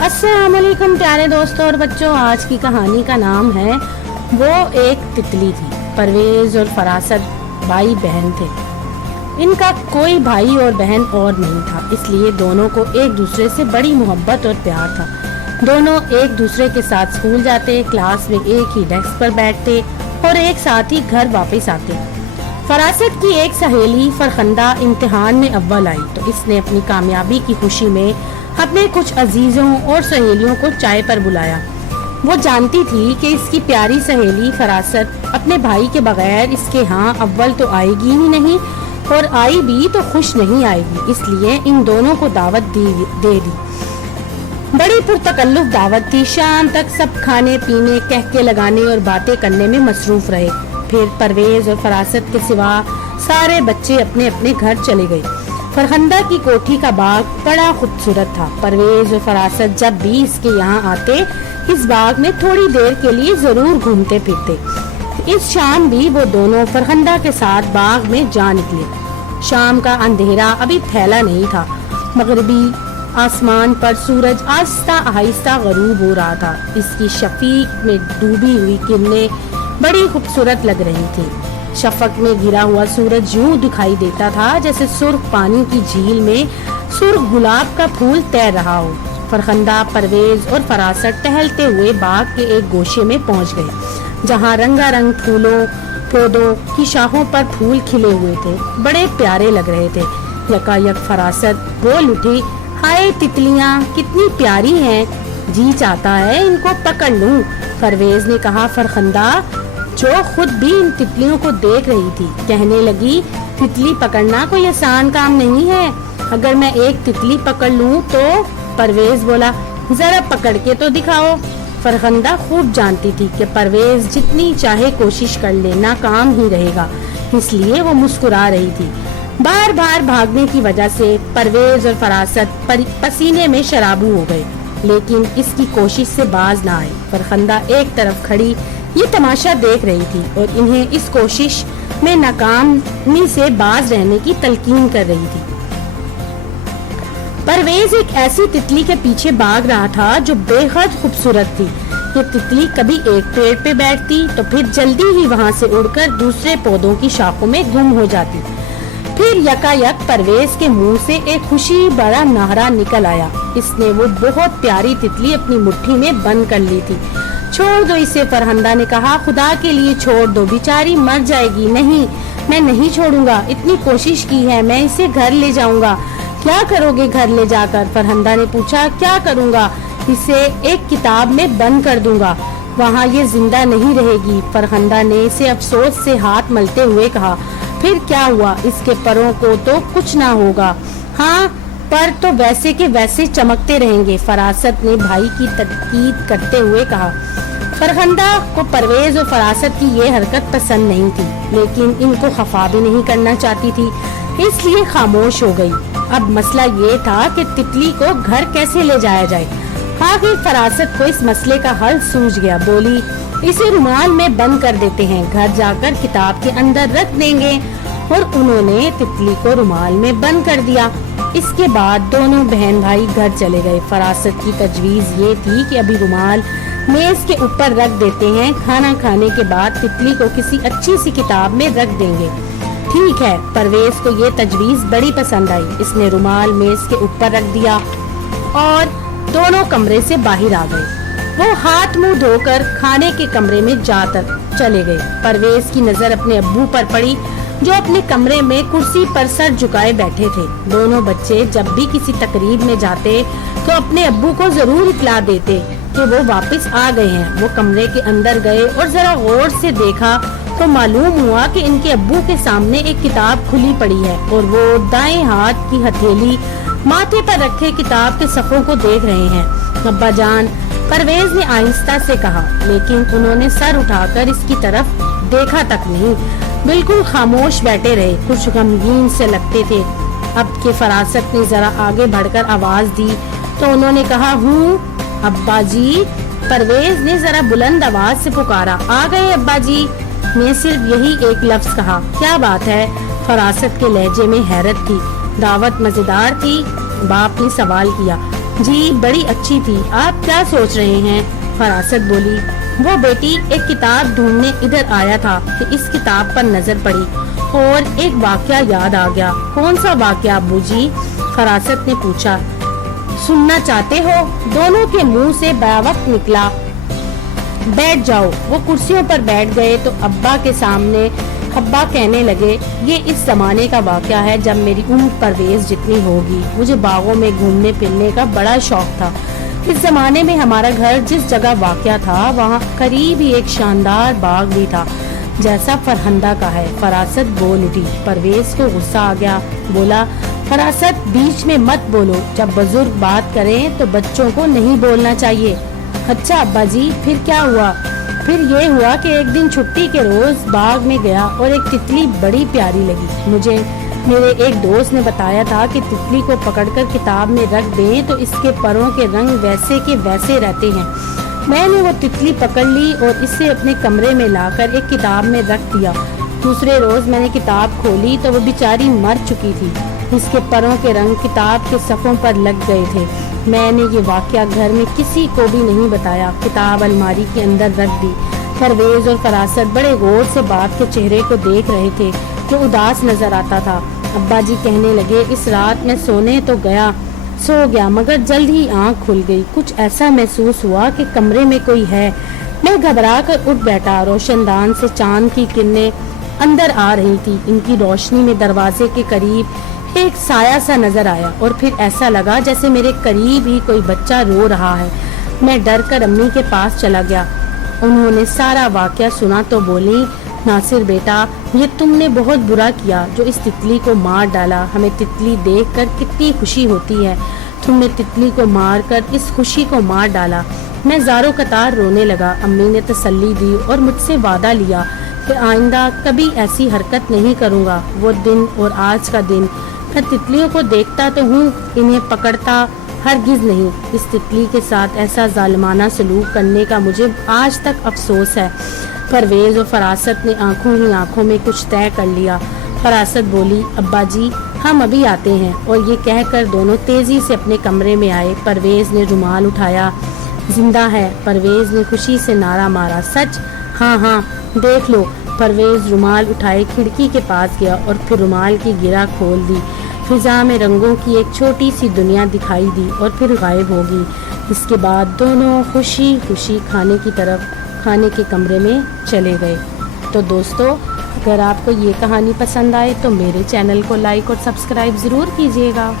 अस्सलाम वालेकुम प्यारे दोस्तों और बच्चों, आज की कहानी का नाम है वो एक तितली थी। परवेज और फरासत भाई बहन थे। इनका कोई भाई और बहन और नहीं था, इसलिए दोनों को एक दूसरे से बड़ी मोहब्बत और प्यार था। दोनों एक दूसरे के साथ स्कूल जाते, क्लास में एक ही डेस्क पर बैठते और एक साथ ही घर वापस आते। फरासत की एक सहेली फरखंदा इम्तिहान में अव्वल आई तो इसने अपनी कामयाबी की खुशी में अपने कुछ अजीजों और सहेलियों को चाय पर बुलाया। वो जानती थी कि इसकी प्यारी सहेली फरासत अपने भाई के बगैर इसके यहाँ अव्वल तो आएगी ही नहीं और आई भी तो खुश नहीं आएगी, इसलिए इन दोनों को दावत दे दी। बड़ी पुरतकल्लुफ दावत थी। शाम तक सब खाने पीने, कहके लगाने और बातें करने में मसरूफ रहे। फिर परवेज और फरासत के सिवा सारे बच्चे अपने अपने घर चले गए। फरखंदा की कोठी का बाग बड़ा खूबसूरत था। परवेज और फरासत जब भी इसके यहाँ आते इस बाग में थोड़ी देर के लिए जरूर घूमते फिरते। इस शाम भी वो दोनों फरखंदा के साथ बाग में जा निकले। शाम का अंधेरा अभी फैला नहीं था। मगरिबी आसमान पर सूरज आहिस्ता आहिस्ता गरूब हो रहा था। इसकी शफीक में डूबी हुई किरणें बड़ी खूबसूरत लग रही थी। शफक में गिरा हुआ सूरज यूं दिखाई देता था जैसे सुर्ख पानी की झील में सुर्ख गुलाब का फूल तैर रहा हो। फरखंदा, परवेज और फरासत टहलते हुए बाग के एक गोशे में पहुंच गए, जहां रंगारंग फूलों पौधों की शाखों पर फूल खिले हुए थे। बड़े प्यारे लग रहे थे। यकायक फरासत बोल उठी, हाय तितलियां कितनी प्यारी हैं, जी चाहता है इनको पकड़ लूं। परवेज ने कहा। फरखंदा जो खुद भी इन तितलियों को देख रही थी कहने लगी, तितली पकड़ना कोई आसान काम नहीं है। अगर मैं एक तितली पकड़ लूं तो? परवेज बोला, जरा पकड़ के तो दिखाओ। फरखंदा खूब जानती थी कि परवेज जितनी चाहे कोशिश कर ले नाकाम ही रहेगा, इसलिए वो मुस्कुरा रही थी। बार बार भागने की वजह से परवेज और फरासत पसीने में शराबू हो गए, लेकिन इसकी कोशिश से बाज ना आए। फरखंदा एक तरफ खड़ी ये तमाशा देख रही थी और इन्हें इस कोशिश में नाकामी से बाज रहने की तलकीन कर रही थी। परवेज एक ऐसी तितली के पीछे भाग रहा था जो बेहद खूबसूरत थी। ये तितली कभी एक पेड़ पे बैठती तो फिर जल्दी ही वहां से उड़कर दूसरे पौधों की शाखों में गुम हो जाती। फिर यकायक परवेज के मुंह से एक खुशी भरा नारा निकल आया। इसने वो बहुत प्यारी तितली अपनी मुट्ठी में बंद कर ली थी। छोड़ दो इसे, फरखंदा ने कहा, खुदा के लिए छोड़ दो, बेचारी मर जाएगी। नहीं, मैं नहीं छोड़ूंगा, इतनी कोशिश की है, मैं इसे घर ले जाऊंगा। क्या करोगे घर ले जाकर? फरखंदा ने पूछा। क्या करूंगा? इसे एक किताब में बंद कर दूंगा, वहाँ ये जिंदा नहीं रहेगी। फरखंदा ने इसे अफसोस से हाथ मलते हुए कहा। फिर क्या हुआ? इसके परों को तो कुछ ना होगा। हाँ, पर तो वैसे के वैसे चमकते रहेंगे, फरासत ने भाई की तकीद करते हुए कहा। फरखंदा को परवेज और फरासत की ये हरकत पसंद नहीं थी, लेकिन इनको खफा भी नहीं करना चाहती थी, इसलिए खामोश हो गई। अब मसला ये था कि तितली को घर कैसे ले जाया जाए। आखिर फरासत को इस मसले का हल सूझ गया। बोली, इसे रुमाल में बंद कर देते हैं, घर जाकर किताब के अंदर रख देंगे। और उन्होंने तितली को रुमाल में बंद कर दिया। इसके बाद दोनों बहन भाई घर चले गए। फरासत की तजवीज ये थी कि अभी रुमाल मेज के ऊपर रख देते हैं, खाना खाने के बाद तितली को किसी अच्छी सी किताब में रख देंगे। ठीक है, परवेज को ये तजवीज बड़ी पसंद आई। इसने रुमाल मेज के ऊपर रख दिया और दोनों कमरे से बाहर आ गए। वो हाथ मुंह धोकर खाने के कमरे में जाकर चले गए। परवेज की नजर अपने अब्बू पर पड़ी जो अपने कमरे में कुर्सी पर सर झुकाए बैठे थे। दोनों बच्चे जब भी किसी तकरीब में जाते तो अपने अब्बू को जरूर इत्तला देते कि वो वापस आ गए हैं। वो कमरे के अंदर गए और जरा गौर से देखा तो मालूम हुआ कि इनके अब्बू के सामने एक किताब खुली पड़ी है और वो दाएं हाथ की हथेली माथे पर रखे किताब के सफ़ों को देख रहे हैं। अब्बा जान, परवेज ने आहिस्ता से कहा, लेकिन उन्होंने सर उठाकर इसकी तरफ देखा तक नहीं, बिल्कुल खामोश बैठे रहे, कुछ गमगीन से लगते थे। अब के फरासत ने जरा आगे बढ़कर आवाज दी तो उन्होंने कहा, हूँ अब्बा जी। परवेज ने जरा बुलंद आवाज से पुकारा, आ गए अब्बा जी। मैं सिर्फ यही एक लफ्ज कहा। क्या बात है? फरासत के लहजे में हैरत थी। दावत मजेदार थी? बाप ने सवाल किया। جی بڑی اچھی تھی، آپ کیا سوچ رہے ہیں؟ فراست بولی۔ وہ بیٹی ایک کتاب ڈھونڈنے ادھر آیا تھا کہ اس کتاب پر نظر پڑی اور ایک واقعہ یاد آ گیا۔ کون سا واقعہ ابو جی؟ فراست نے پوچھا۔ سننا چاہتے ہو؟ دونوں کے منہ سے بیوقت نکلا۔ بیٹھ جاؤ۔ وہ کرسیوں پر بیٹھ گئے تو ابا کے سامنے ابا کہنے لگے، یہ اس زمانے کا واقعہ ہے جب میری عمر پرویز جتنی ہوگی۔ مجھے باغوں میں گھومنے پھرنے کا بڑا شوق تھا۔ اس زمانے میں ہمارا گھر جس جگہ واقع تھا وہاں قریب ہی ایک شاندار باغ بھی تھا جیسا فرہندہ کا ہے۔ فراست بول اٹھی۔ پرویز کو غصہ آ گیا، بولا، فراست بیچ میں مت بولو، جب بزرگ بات کریں تو بچوں کو نہیں بولنا چاہیے۔ اچھا ابا جی، پھر کیا ہوا؟ پھر یہ ہوا کہ ایک دن چھٹی کے روز باغ میں گیا اور ایک تتلی بڑی پیاری لگی مجھے۔ میرے ایک دوست نے بتایا تھا کہ تتلی کو پکڑ کر کتاب میں رکھ دیں تو اس کے پروں کے رنگ ویسے کے ویسے رہتے ہیں۔ میں نے وہ تتلی پکڑ لی اور اسے اپنے کمرے میں لا کر ایک کتاب میں رکھ دیا۔ دوسرے روز میں نے کتاب کھولی تو وہ بیچاری مر چکی تھی۔ اس کے پروں کے رنگ کتاب کے صفوں پر لگ گئے تھے۔ میں نے یہ واقعہ گھر میں کسی کو بھی نہیں بتایا، کتاب الماری کے اندر رکھ دی۔ پرویز اور فراست بڑے غور سے باپ کے چہرے کو دیکھ رہے تھے جو اداس نظر آتا تھا۔ ابا جی کہنے لگے، اس رات میں سو گیا مگر جلد ہی آنکھ کھل گئی۔ کچھ ایسا محسوس ہوا کہ کمرے میں کوئی ہے۔ میں گھبرا کر اٹھ بیٹھا۔ روشن دان سے چاند کی کرنیں اندر آ رہی تھی۔ ان کی روشنی میں دروازے کے قریب ایک سایہ سا نظر آیا اور پھر ایسا لگا جیسے میرے قریب ہی کوئی بچہ رو رہا ہے۔ میں ڈر کر امی کے پاس چلا گیا۔ انہوں نے سارا واقعہ سنا تو بولی، ناصر بیٹا، یہ تم نے بہت برا کیا جو اس تتلی کو مار ڈالا۔ ہمیں تتلی دیکھ کر کتنی خوشی ہوتی ہے، تم نے تتلی کو مار کر اس خوشی کو مار ڈالا۔ میں زاروں قطار رونے لگا۔ امی نے تسلی دی اور مجھ سے وعدہ لیا کہ آئندہ کبھی ایسی حرکت نہیں کروں گا۔ وہ دن اور آج کا دن، میں تتلیوں کو دیکھتا تو ہوں، انہیں پکڑتا ہرگز نہیں۔ اس تتلی کے ساتھ ایسا ظالمانہ سلوک کرنے کا مجھے آج تک افسوس ہے۔ پرویز اور فراست نے آنکھوں ہی آنکھوں میں کچھ طے کر لیا۔ فراست بولی، ابا جی ہم ابھی آتے ہیں، اور یہ کہہ کر دونوں تیزی سے اپنے کمرے میں آئے۔ پرویز نے رومال اٹھایا۔ زندہ ہے، پرویز نے خوشی سے نعرہ مارا۔ سچ؟ ہاں ہاں، دیکھ لو۔ پرویز رومال اٹھائے کھڑکی کے پاس گیا اور پھر رومال کی گرہ کھول دی۔ فضا میں رنگوں کی ایک چھوٹی سی دنیا دکھائی دی اور پھر غائب ہو گئی۔ اس کے بعد دونوں خوشی خوشی کھانے کے کمرے میں چلے گئے۔ تو دوستو، اگر آپ کو یہ کہانی پسند آئے تو میرے چینل کو لائک اور سبسکرائب ضرور کیجیے گا۔